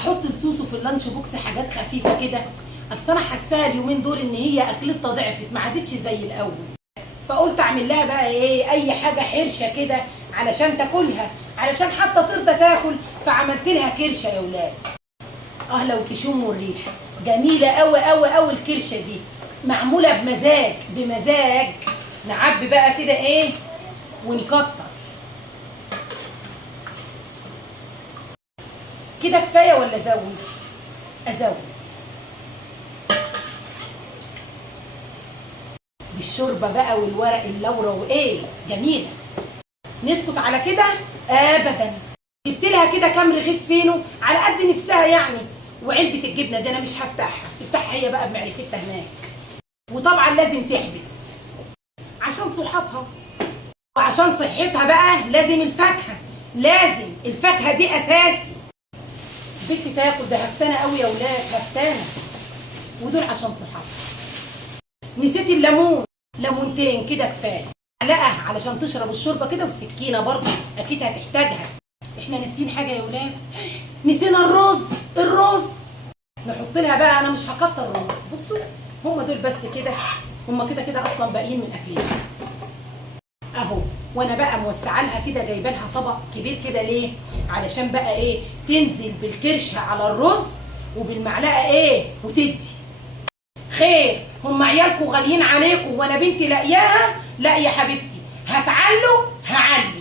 احط لسوسو في اللانش بوكس حاجات خفيفه كده. اصل انا حاساها اليومين دول ان هي اكلتها ضعفت، ما عادتش زي الاول. فقلت اعمل لها بقى ايه، اي حاجه حرشه كده علشان تاكلها، علشان حتى ترضى تاكل. فعملت لها كرشه يا ولاد. لو تشموا الريحه جميله قوي قوي قوي الكرشه دي، معموله بمزاج بمزاج. نعبي بقى كده ايه ونكتر كده. كفايه ولا ازود؟ ازود بالشوربه بقى والورق اللورا وايه جميله. نسكت على كده؟ ابدا. جبت لها كده كام رغيف فينو على قد نفسها يعني، وعلبه الجبنه دي انا مش هفتحها، تفتحها هي بقى بمعرفتها هناك. وطبعا لازم تحبس عشان صحابها وعشان صحتها بقى. لازم الفاكهه، لازم الفاكهه دي اساسي. بنتي تاكل ده هفتانه قوي يا ولاد، هفتانه. ودول عشان صحابها. نسيت الليمون، ليمونتين كده كفايه. معلقه علشان تشرب الشوربه كده، وسكينه برضه اكيد هتحتاجها. احنا ناسيين حاجه يا ولاد، نسينا الرز. الرز نحط لها بقى، انا مش هكتر رز. بصوا هم دول بس كده، هم كده كده اصلا باقيين من اكلنا اهو. وانا بقى موسعه لها كده، جايبه لها طبق كبير كده. ليه؟ علشان بقى ايه، تنزل بالكرشه على الرز وبالمعلقه ايه وتدي خير. هم عيالكم غاليين عليكم، وانا بنتي لاقياها. لا يا حبيبتي، هتعلوا هعلي.